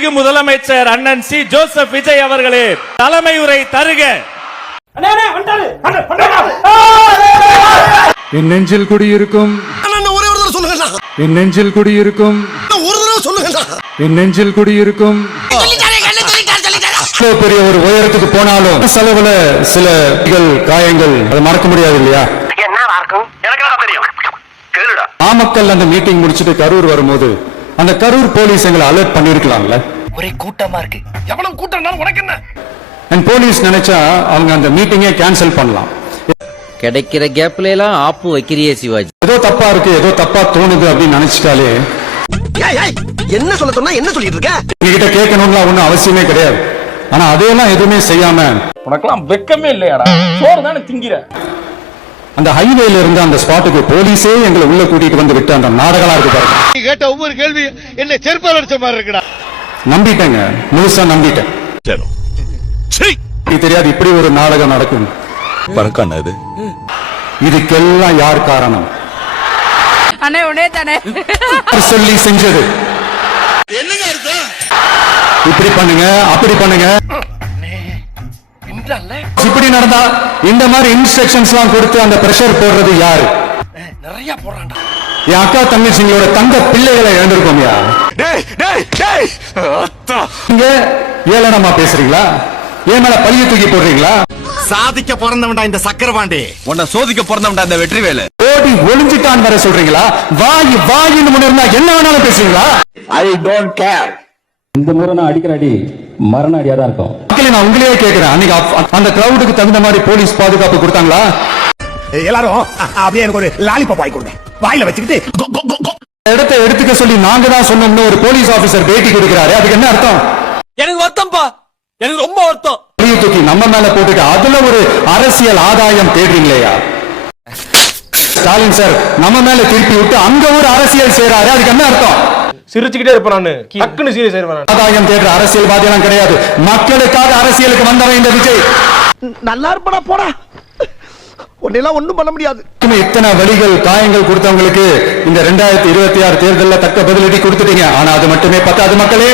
மாண்புமிகு முதலமைச்சர் அண்ணன் சி ஜோசப் விஜய் அவர்களே தலைமை உரை தருக. என் நெஞ்சில் குடியிருக்கும் என் நெஞ்சில் குடியிருக்கும் என் நெஞ்சில் குடியிருக்கும் பெரிய ஒரு உயரத்துக்கு போனாலும் செலவுல சில காயங்கள் அதை மறக்க முடியாது இல்லையா? நாமக்கல் அந்த மீட்டிங் முடிச்சுட்டு கரூர் வரும்போது அந்த கரூர் போலீஸ் எங்களை அலர்ட் பண்ணிருக்கலாம்ல. ஒரே கூட்டமா இருக்கு. எவ்வளவு கூட்டம் உனக்கு என்ன? போலீஸ் நினைச்சா அவங்க அந்த மீட்டிங்கே கேன்சல் பண்ணலாம். கிடைக்கிற கேப்ல எல்லாம் ஆப்பு வைக்கிறியே சிவாஜி. ஏதோ தப்பா இருக்கு, ஏதோ தப்பா தோணுது அப்படின்னு நினைச்சிட்டாலே என்ன சொல்ல சொன்னா என்ன சொல்லிட்டு இருக்க? எங்ககிட்ட கேட்கணும்லாம் ஒண்ணும் அவசியமே கிடையாது. ஆனா அதையெல்லாம் எதுவுமே செய்யாம உனக்கெல்லாம் வெக்கமே இல்லையாடா? சோறு தானே திங்கிற. அந்த ஹைவேல இருந்து அந்த ஸ்பாட்டுக்கு போலீஸே எங்களை உள்ள கூட்டிட்டு வந்து விட்டு அந்த நாடகமா இருக்கு பாருங்க. நீ கேட்ட ஒவ்வொரு கேள்வி என்ன செருப்பால் அடிச்ச மாதிரி இருக்குடா. நம்பிட்டேங்க, முழுசா நம்பிட்டேன். தெரியாது இப்படி ஒரு நாடகம் நடக்கும். பறக்கானது இதுக்கெல்லாம் யார் காரணம்? அண்ணே உடனே தானே சொல்லி செஞ்சது. என்னங்க அர்த்தம்? இப்படி பண்ணுங்க, அப்படி பண்ணுங்க, இப்படி நடந்தா இந்த மாதிரி இன்ஸ்ட்ரக்ஷன்ஸ் எல்லாம் கொடுத்து அந்த பிரஷர் போடுறது யாரு? நிறைய போறான்டா. என் அக்கா தங்கச்சிங்களோட தங்க பிள்ளைகளை இழந்திருக்கோம். நீங்க ஏளனமா பேசுறீங்களா? ஏன் மேல பழிய தூக்கி போடுறீங்களா? சாதிக்க பிறந்தவன்டா இந்த சக்கரபாண்டி, உன்னை சோதிக்க பிறந்தவன்டா இந்த வெற்றிவேலு. ஓடி ஒளிஞ்சிட்டான் வர சொல்றீங்களா? வாய் வாயின்னு முன்னிருந்தா என்ன வேணாலும் பேசுறீங்களா? I don't care. இந்த முறை நான் அடிக்கிற அடி மரண அடியா தான் இருக்கும். நான் உங்களையே கேட்கிறேன், அன்னைக்கு அந்த கிரௌடுக்கு தகுந்த மாதிரி போலீஸ் பாதுகாப்பு கொடுத்தாங்களா? எல்லாரும் அப்படியே எனக்கு ஒரு லாலிபாப் வாங்கி கொடுங்க, வாயில வச்சுக்கிட்டு இடத்தை எடுத்துக்க சொல்லி நாங்க தான் சொன்னோம்னு ஒரு போலீஸ் ஆபீசர் பேட்டி கொடுக்கிறாரு. அதுக்கு என்ன அர்த்தம்? எனக்கு வருத்தம்பா, எனக்கு ரொம்ப வருத்தம். பழிய தூக்கி நம்ம மேல போட்டுட்டு அதுல ஒரு அரசியல் ஆதாயம் தேடுறீங்களேயா? ஸ்டாலின் சார் நம்ம மேல திருப்பி விட்டு அங்க ஒரு அரசியல் செய்யறாரு. அதுக்கு என்ன அர்த்தம்? சிரிச்சுக்கிட்டே இருப்பேன் நானு, டக்குன்னு சீரியஸ் ஆயிருவேன். ஆதாயம் தேடுற அரசியல்வாதி எல்லாம் கிடையாது, மக்களுக்காக அரசியலுக்கு வந்தவன் இந்த விஜய். நல்லா இருப்படா போடா, உன்னெல்லாம் ஒண்ணும் பண்ண முடியாது. இத்தனை வலிகள் காயங்கள் கொடுத்தவங்களுக்கு இந்த 2026 தேர்தலில் தக்க பதிலடி கொடுத்துட்டீங்க. ஆனா அது மட்டுமே பத்தாது மக்களே.